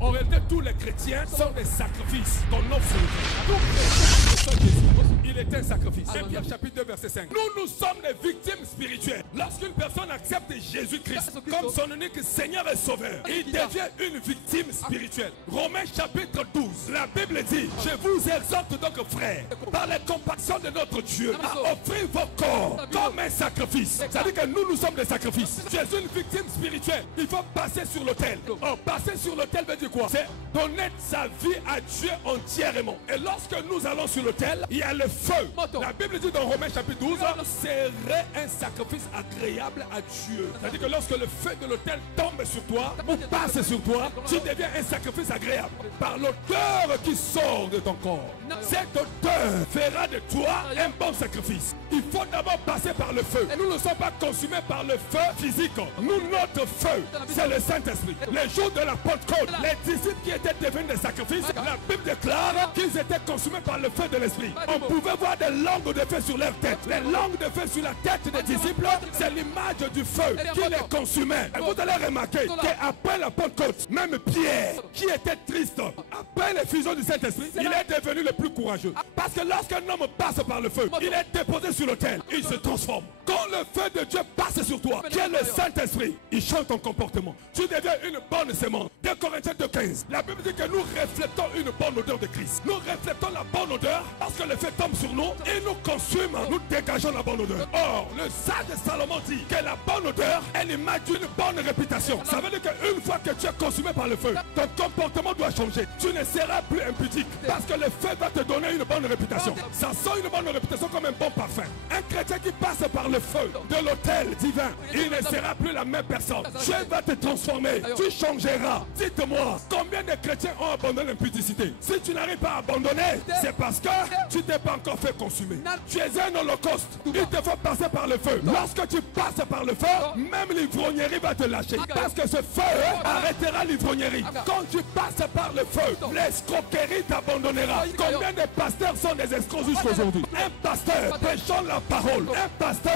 En réalité, tous les chrétiens sont des sacrifices qu'on offre sur le Jésus, il est un sacrifice. 1 Pierre chapitre 2 verset 5. Nous sommes des victimes spirituelles. Lorsqu'une personne accepte Jésus-Christ comme son unique Seigneur et Sauveur, il devient une victime spirituelle. Romains chapitre 12, la Bible dit: je vous exhorte donc, frères, par les compassions de notre Dieu, à offrir vos corps comme un sacrifice. C'est-à-dire que nous sommes des sacrifices. Tu es une victime spirituelle. Il faut passer sur l'autel. Oh, passer sur l'autel veut dire quoi? C'est donner sa vie à Dieu entièrement. Et lorsque nous allons sur l'autel, il y a le feu. La Bible dit dans Romains chapitre 12, serait un sacrifice agréable à Dieu. C'est-à-dire que lorsque le feu de l'autel tombe sur toi ou passe sur toi, tu deviens un sacrifice agréable par l'odeur qui sort de ton corps. Cette odeur fera de toi un bon sacrifice. Il faut d'abord passer par le feu. Nous ne sommes pas consumés par le feu physique. Nous, notre feu, c'est le Saint-Esprit. Les jours de la Pentecôte, les disciples qui étaient devenus des sacrifices, la Bible déclare qu'ils étaient consumés par le feu de l'Esprit. On pouvait voir des langues de feu sur leur tête. Les langues de feu sur la tête des disciples, c'est l'image du feu qui les consumait. Et vous allez remarquer qu'après la Pentecôte, même Pierre, qui était triste, après l'effusion du Saint-Esprit, il est devenu le plus courageux. Parce que lorsqu'un homme passe par le feu, il est déposé sur l'autel, il se transforme. Quand le feu de Dieu passe sur toi, qui est le Saint-Esprit, il change ton comportement. Tu deviens une bonne sémence. 2 Corinthiens 2,15. La Bible dit que nous reflétons une bonne odeur de Christ. Nous reflétons la bonne odeur parce que le feu tombe sur nous et nous consume. Nous dégageons la bonne odeur. Or, le sage Salomon dit que la bonne odeur est l'image d'une bonne réputation. Ça veut dire qu'une fois que tu es consumé par le feu, ton comportement doit changer. Tu ne seras plus impudique parce que le feu va te donner une bonne réputation. Ça sent une bonne réputation comme un bon parfum. Un chrétien qui passe par le feu de l'autel divin, il ne sera plus la même personne. Dieu va te transformer. Tu changeras. Dites-moi, combien de chrétiens ont abandonné l'impudicité? Si tu n'arrives pas à abandonner, c'est parce que tu t'es pas encore fait consumer. Tu es un holocauste. Il te faut passer par le feu. Lorsque tu passes par le feu, même l'ivrognerie va te lâcher. Parce que ce feu arrêtera l'ivrognerie. Quand tu passes par le feu, l'escroquerie t'abandonnera. Combien de pasteurs sont des escrocs jusqu'aujourd'hui? Un pasteur prêchant la parole, un pasteur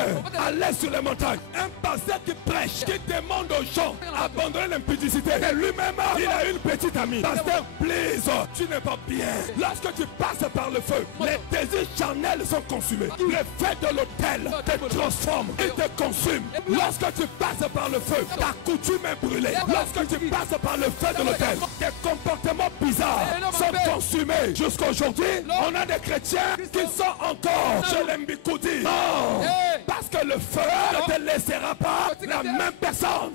allé sur les montagnes, un pasteur qui prêche, qui demande aux gens d'abandonner l'impudicité. Et lui-même, il a une petite amie. Pasteur, please, tu n'es pas bien. Lorsque tu passes par le feu, les désirs charnels sont consumés. Le feu de l'autel te transforme, il te consume. Lorsque tu passes par le feu, ta coutume est brûlée. Lorsque tu passes par le feu de l'autel, tes comportements bizarres sont consumés. Jusqu'aujourd'hui, on a des chrétiens qui sont encore chez l'Mbikoudi. Non, parce que le feu ne te laissera pas la même personne.